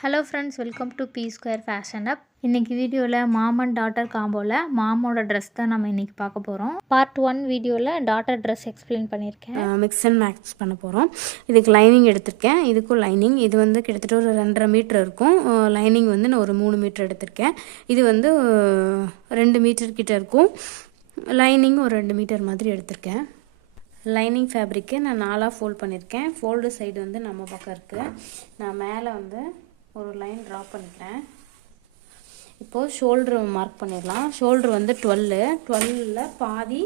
Hello friends, welcome to B square fashion up. இன்றைக்கி வீடியோவில் mom and daughter காம்போவில் மாமோட ட்ரெஸ் தான் நம்ம இன்றைக்கி பார்க்க போகிறோம். பார்ட் 1 வீடியோவில் டாட்டர் ட்ரெஸ் எக்ஸ்பிளைன் பண்ணியிருக்கேன். மிக்ஸ் அண்ட் மேக்ஸ் பண்ண போகிறோம். இதுக்கு லைனிங் எடுத்திருக்கேன். இதுக்கும் லைனிங் இது வந்து கிட்டத்தட்ட ஒரு 2.5 மீட்டர் இருக்கும். லைனிங் வந்து நான் ஒரு 3 மீட்டர் எடுத்திருக்கேன். இது வந்து 2 மீட்டர் கிட்ட இருக்கும். லைனிங் ஒரு 2 மீட்டர் மாதிரி எடுத்திருக்கேன். லைனிங் ஃபேப்ரிக்கு நான் 4ஆக ஃபோல்ட் பண்ணியிருக்கேன். ஃபோல்டு சைடு வந்து நம்ம பக்கம் இருக்குது. நான் மேலே வந்து ஒரு லைன் ட்ரா பண்ணிக்கிறேன். இப்போது ஷோல்ட்ரு மார்க் பண்ணிடலாம். ஷோல்ட்ரு வந்து 12ல் பாதி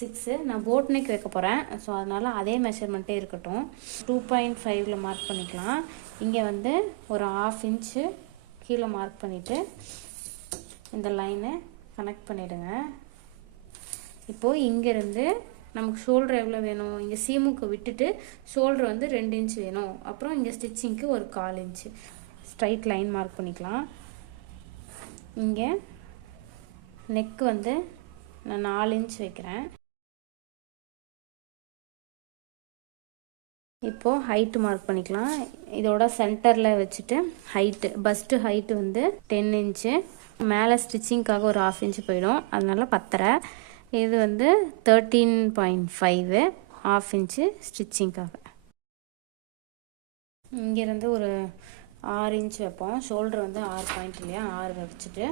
6. நான் போட் நெக் வைக்க போகிறேன். ஸோ அதனால் அதே மெஷர்மெண்ட்டே இருக்கட்டும். 2.5ல் மார்க் பண்ணிக்கலாம். இங்கே வந்து ஒரு 1/2 இன்ச்சு கீழே மார்க் பண்ணிவிட்டு இந்த லைனை கனெக்ட் பண்ணிவிடுங்க. இப்போது இங்கேருந்து நமக்கு ஷோல்டர் எவ்வளோ வேணும், இங்கே சீமுக்கு விட்டுட்டு ஷோல்டர் வந்து 2 இன்ச் வேணும். அப்புறம் இங்கே ஸ்டிச்சிங்க்கு ஒரு 1/4 இன்ச்சு ஸ்ட்ரைட் லைன் மார்க் பண்ணிக்கலாம். இங்கே நெக்கு வந்து நான் 4 இன்ச் வைக்கிறேன். இப்போது ஹைட்டு மார்க் பண்ணிக்கலாம். இதோட சென்டரில் வச்சுட்டு ஹைட்டு பஸ்ட்டு ஹைட்டு வந்து 10 இன்ச்சு. மேலே ஸ்டிச்சிங்க்காக ஒரு 1/2 இன்ச்சு போயிடும், அதனால 10.5. இது வந்து 13.5 1/2 இன்ச்சு ஸ்டிச்சிங்காக. இங்கேருந்து ஒரு 6 இன்ச் வைப்போம். ஷோல்டர் வந்து 6 பாயிண்ட் இல்லையா, 6 வச்சுட்டு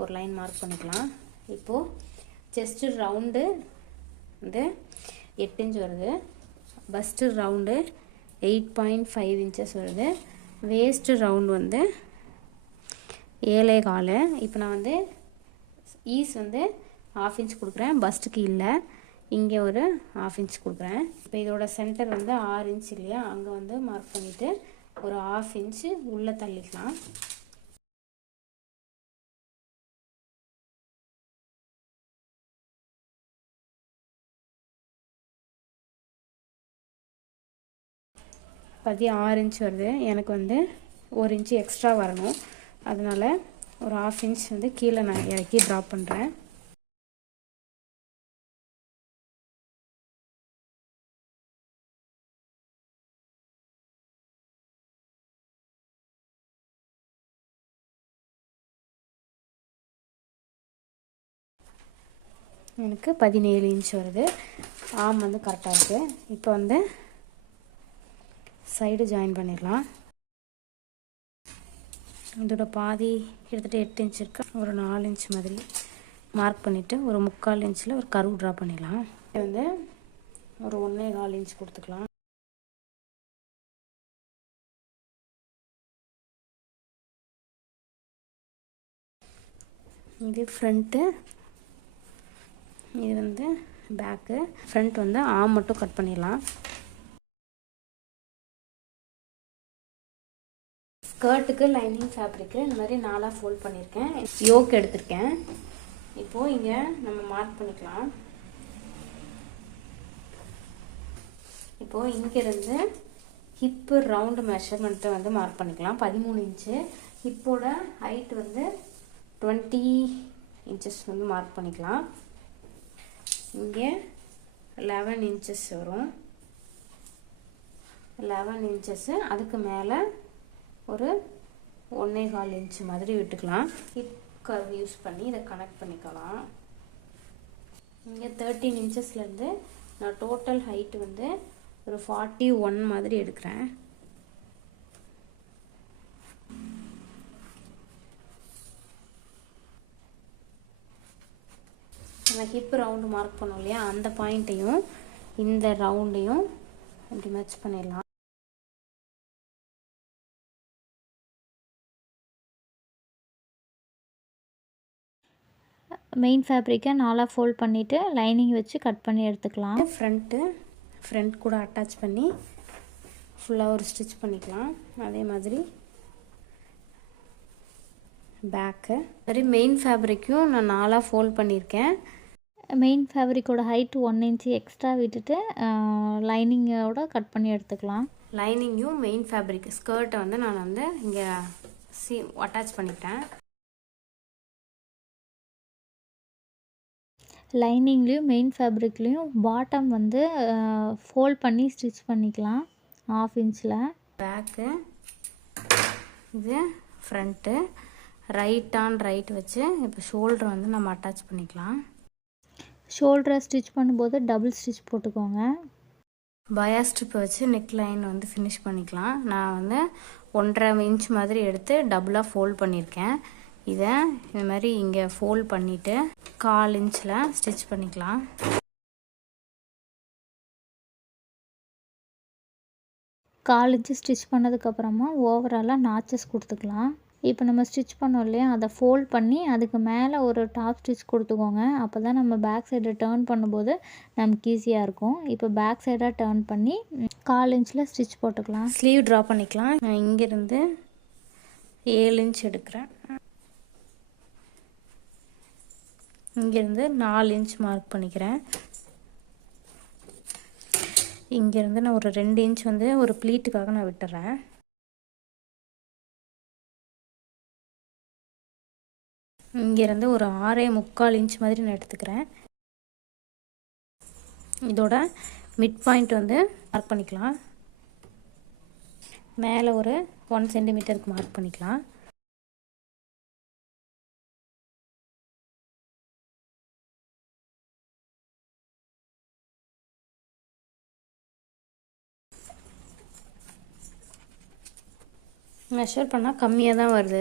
ஒரு லைன் மார்க் பண்ணிக்கலாம். இப்போது செஸ்ட்டு ரவுண்டு வந்து 8 இன்ச் வருது. பஸ்ட்டு ரவுண்டு 8.5 இன்ச்சஸ் வருது. வேஸ்ட்டு ரவுண்டு வந்து 7.25. இப்போ நான் வந்து ஈஸ் வந்து 1/2 இன்ச் கொடுக்குறேன், பஸ்ட்டுக்கு இல்லை. இங்கே ஒரு 1/2 இன்ச் கொடுக்குறேன். இப்போ இதோட சென்டர் வந்து 6 இன்ச் இல்லையா, அங்கே வந்து மார்க் பண்ணிவிட்டு ஒரு 1/2 இன்ச்சு உள்ளே தள்ளிக்கலாம். பதி 6 இன்ச் வருது. எனக்கு வந்து 1 இன்ச்சு எக்ஸ்ட்ரா வரணும். அதனால் ஒரு 1/2 இன்ச் வந்து கீழே நான் இறக்கி ட்ராப் பண்ணுறேன். எனக்கு 17 இன்ச் வருது. ஆம் வந்து கரெக்டாக இருக்குது. இப்போ வந்து சைடு ஜாயின் பண்ணிடலாம். இதோட பாதி கிட்டத்தட்ட 8 இன்ச் இருக்கு. ஒரு 4 இன்ச் மாதிரி மார்க் பண்ணிவிட்டு ஒரு 3/4 இன்ச்சில் ஒரு கர்வ் ட்ரா பண்ணிடலாம். இது வந்து ஒரு 1.25 இன்ச் கொடுத்துக்கலாம். இது ஃப்ரண்ட்டு, இது வந்து பேக்கு. ஃப்ரண்ட் வந்து ஆம் மட்டும் கட் பண்ணிடலாம். ஸ்கர்ட்டுக்கு லைனிங் ஃபேப்ரிக்கு இந்த மாதிரி 4ஆக ஃபோல்ட் பண்ணியிருக்கேன். யோக் எடுத்திருக்கேன். இப்போது இங்கே நம்ம மார்க் பண்ணிக்கலாம். இப்போது இங்கேருந்து ஹிப்பு ரவுண்டு மெஷர்மெண்ட்டை வந்து மார்க் பண்ணிக்கலாம். 13 இன்ச்சு. ஹிப்போட ஹைட் வந்து 20 இன்ச்சஸ் வந்து மார்க் பண்ணிக்கலாம். இங்கே 11 இன்ச்சஸ் வரும். 11 இன்ச்சஸ்ஸு. அதுக்கு மேலே ஒரு 1.25 இன்ச் மாதிரி விட்டுக்கலாம். ஹிப் கர்வ் யூஸ் பண்ணி இதை கனெக்ட் பண்ணிக்கலாம். இங்கே 13 இன்ச்சஸ்லேருந்து நான் டோட்டல் ஹைட்டு வந்து ஒரு 41 மாதிரி எடுக்கிறேன். நம்ம ஹிப் ரவுண்டு மார்க் பண்ணோம் இல்லையா, அந்த பாயிண்ட்டையும் இந்த ரவுண்டையும் அப்படி மேட்ச் பண்ணிடலாம். மெயின் ஃபேப்ரிக்கை 4ஆக ஃபோல்ட் பண்ணிவிட்டு லைனிங் வச்சு கட் பண்ணி எடுத்துக்கலாம். ஃப்ரண்ட் கூட அட்டாச் பண்ணி ஃபுல்லாக ஒரு ஸ்டிச் பண்ணிக்கலாம். அதே மாதிரி பேக்கு. சரி, மெயின் ஃபேப்ரிக்கும் நான் 4ஆக ஃபோல்ட் பண்ணியிருக்கேன். மெயின் ஃபேப்ரிக்கோட ஹைட்டு 1 இன்ச்சு எக்ஸ்ட்ரா விட்டுட்டு லைனிங்கோட கட் பண்ணி எடுத்துக்கலாம். லைனிங்கும் மெயின் ஃபேப்ரிக் ஸ்கர்ட்டை வந்து நான் வந்து இங்கே அட்டாச் பண்ணிட்டேன். லைனிங்லேயும் மெயின் ஃபேப்ரிக்லேயும் பாட்டம் வந்து ஃபோல்ட் பண்ணி ஸ்டிச் பண்ணிக்கலாம் 1/2 இன்ச்சில். பேக்கு, இது ஃப்ரண்ட்டு. ரைட் ஆன் ரைட் வச்சு இப்போ ஷோல்டர் வந்து நம்ம அட்டாச் பண்ணிக்கலாம். ஷோல்டரை ஸ்டிச் பண்ணும்போது டபுள் ஸ்டிச் போட்டுக்கோங்க. பயா ஸ்ட்ரிப்பை வச்சு நெக் லைன் வந்து ஃபினிஷ் பண்ணிக்கலாம். நான் வந்து 1.5 இன்ச் மாதிரி எடுத்து டபுளாக ஃபோல்ட் பண்ணியிருக்கேன். இதை இது மாதிரி இங்கே ஃபோல்ட் பண்ணிவிட்டு 1/4 இன்ச்சில் ஸ்டிச் பண்ணிக்கலாம். கால் இன்ச்சு ஸ்டிச் பண்ணதுக்கப்புறமா ஓவராலாக நாச்சஸ் கொடுத்துக்கலாம். இப்போ நம்ம ஸ்டிச் பண்ணோம் இல்லையா, அதை ஃபோல்ட் பண்ணி அதுக்கு மேலே ஒரு டாப் ஸ்டிச் கொடுத்துக்கோங்க. அப்போ தான் நம்ம பேக் சைடு டேர்ன் பண்ணும்போது நமக்கு ஈஸியாக இருக்கும். இப்போ பேக் சைடாக டேர்ன் பண்ணி 1/4 இன்ச்சில் ஸ்டிச் போட்டுக்கலாம். ஸ்லீவ் ட்ரா பண்ணிக்கலாம். நான் இங்கேருந்து 7 இன்ச் எடுக்கிறேன். இங்கேருந்து 4 இன்ச் மார்க் பண்ணிக்கிறேன். இங்கேருந்து நான் ஒரு 2 இன்ச் வந்து ஒரு ப்ளீட்டுக்காக நான் விட்டுறேன். இங்கேருந்து ஒரு 6.75 இன்ச் மாதிரி நான் எடுத்துக்கிறேன். இதோட மிட் பாயிண்ட் வந்து மார்க் பண்ணிக்கலாம். மேலே ஒரு 1 சென்டிமீட்டருக்கு மார்க் பண்ணிக்கலாம். மெஷர் பண்ணால் கம்மியாக தான் வருது.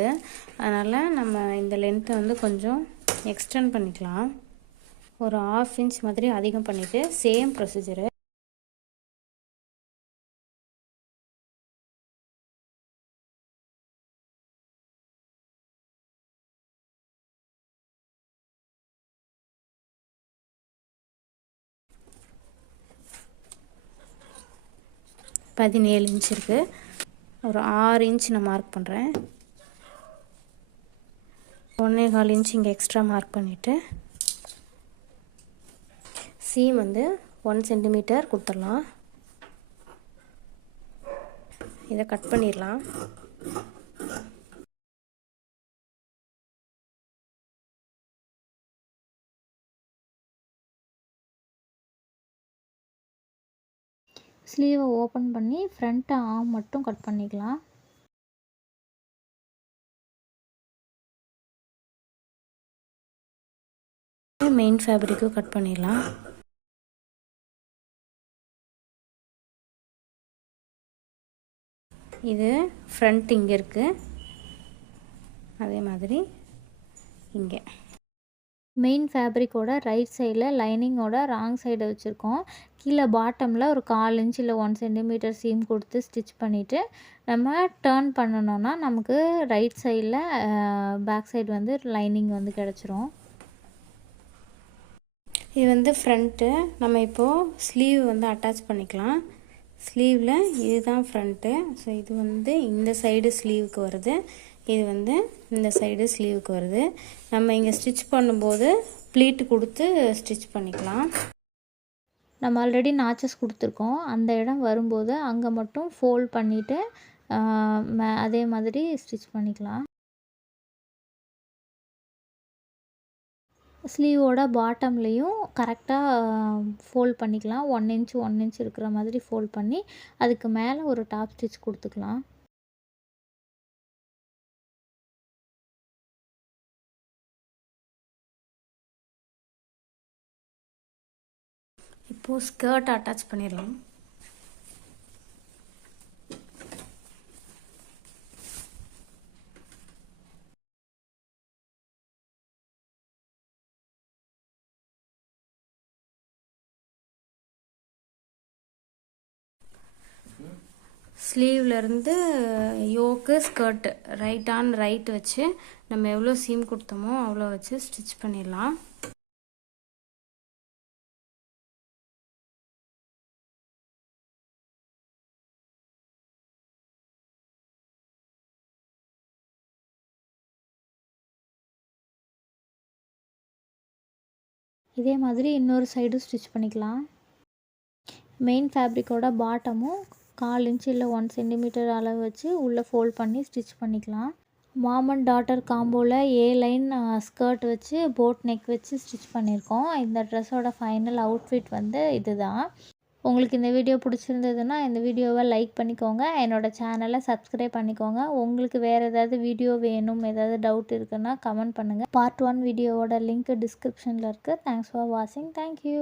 அதனால் நம்ம இந்த லென்த்தை வந்து கொஞ்சம் எக்ஸ்டெண்ட் பண்ணிக்கலாம். ஒரு 1/2 இன்ச் மாதிரி அதிகம் பண்ணிவிட்டு சேம் ப்ரொசீஜரு. இப்போ 17 இன்ச் இருக்குது. ஒரு 6 இன்ச் நான் மார்க் பண்ணுறேன். 1.25 இன்ச் இங்கே எக்ஸ்ட்ரா மார்க் பண்ணிவிட்டு சீம் வந்து 1 சென்டிமீட்டர் கொடுத்துடலாம். இதை கட் பண்ணிடலாம். ஸ்லீவை ஓப்பன் பண்ணி ஃப்ரண்ட் ஆர்ம் மட்டும் கட் பண்ணிக்கலாம். மெயின் ஃபேப்ரிக்கும் கட் பண்ணிடலாம். இது ஃப்ரண்ட் இங்கே இருக்குது, அதே மாதிரி இங்கே மெயின் ஃபேப்ரிக்கோட ரைட் சைடில் லைனிங்கோட ராங் சைடை வச்சுருக்கோம். கீழே பாட்டமில் ஒரு 1/4 இன்ச் இல்லை 1 சென்டிமீட்டர் சீம் கொடுத்து ஸ்டிச் பண்ணிவிட்டு நம்ம டேர்ன் பண்ணணுன்னா நமக்கு ரைட் சைடில் பேக் சைடு வந்து லைனிங் வந்து கிடச்சிரும். இது வந்து ஃப்ரண்ட்டு. நம்ம இப்போது ஸ்லீவ் வந்து அட்டாச் பண்ணிக்கலாம். ஸ்லீவில் இதுதான் ஃப்ரண்ட்டு. ஸோ இது வந்து இந்த சைடு ஸ்லீவுக்கு வருது, இது வந்து இந்த சைடு ஸ்லீவுக்கு வருது. நம்ம இங்கே ஸ்டிச் பண்ணும்போது ப்ளீட்டு கொடுத்து ஸ்டிச் பண்ணிக்கலாம். நம்ம ஆல்ரெடி நாச்சஸ் கொடுத்துருக்கோம். அந்த இடம் வரும்போது அங்கே மட்டும் ஃபோல்ட் பண்ணிவிட்டு அதே மாதிரி ஸ்டிச் பண்ணிக்கலாம். ஸ்லீவோட பாட்டம்லேயும் கரெக்டாக ஃபோல்ட் பண்ணிக்கலாம். 1 இன்ச் 1 இன்ச் இருக்கிற மாதிரி ஃபோல்ட் பண்ணி அதுக்கு மேலே ஒரு டாப் ஸ்டிச் கொடுத்துக்கலாம். இப்போது ஸ்கர்ட் அட்டாச் பண்ணிடலாம். ஸ்லீவ்லேருந்து யோக்கு ஸ்கர்ட்டு ரைட் ஆன் ரைட் வச்சு நம்ம எவ்வளோ சீம் கொடுத்தோமோ அவ்வளோ வச்சு ஸ்டிச் பண்ணிடலாம். இதே மாதிரி இன்னொரு சைடும் ஸ்டிச் பண்ணிக்கலாம். மெயின் ஃபேப்ரிக்கோட பாட்டமும் 1/4 இன்ச் இல்லை 1 சென்டிமீட்டர் அளவு வச்சு உள்ளே ஃபோல்ட் பண்ணி ஸ்டிச் பண்ணிக்கலாம். மாம் அண்ட் டாட்டர் காம்போவில் ஏ லைன் ஸ்கர்ட் வச்சு போட் நெக் வச்சு ஸ்டிச் பண்ணியிருக்கோம். இந்த ட்ரெஸ்ஸோட ஃபைனல் அவுட்ஃபிட் வந்து இதுதான். உங்களுக்கு இந்த வீடியோ பிடிச்சிருந்ததுன்னா இந்த வீடியோவை லைக் பண்ணிக்கோங்க. என்னோடய சேனலை சப்ஸ்கிரைப் பண்ணிக்கோங்க. உங்களுக்கு வேறு ஏதாவது வீடியோ வேணும், ஏதாவது டவுட் இருக்குன்னா கமெண்ட் பண்ணுங்கள். பார்ட் 1 வீடியோவோட லிங்க் டிஸ்கிரிப்ஷனில் இருக்குது. தேங்க்ஸ் ஃபார் வாட்சிங். தேங்க்யூ.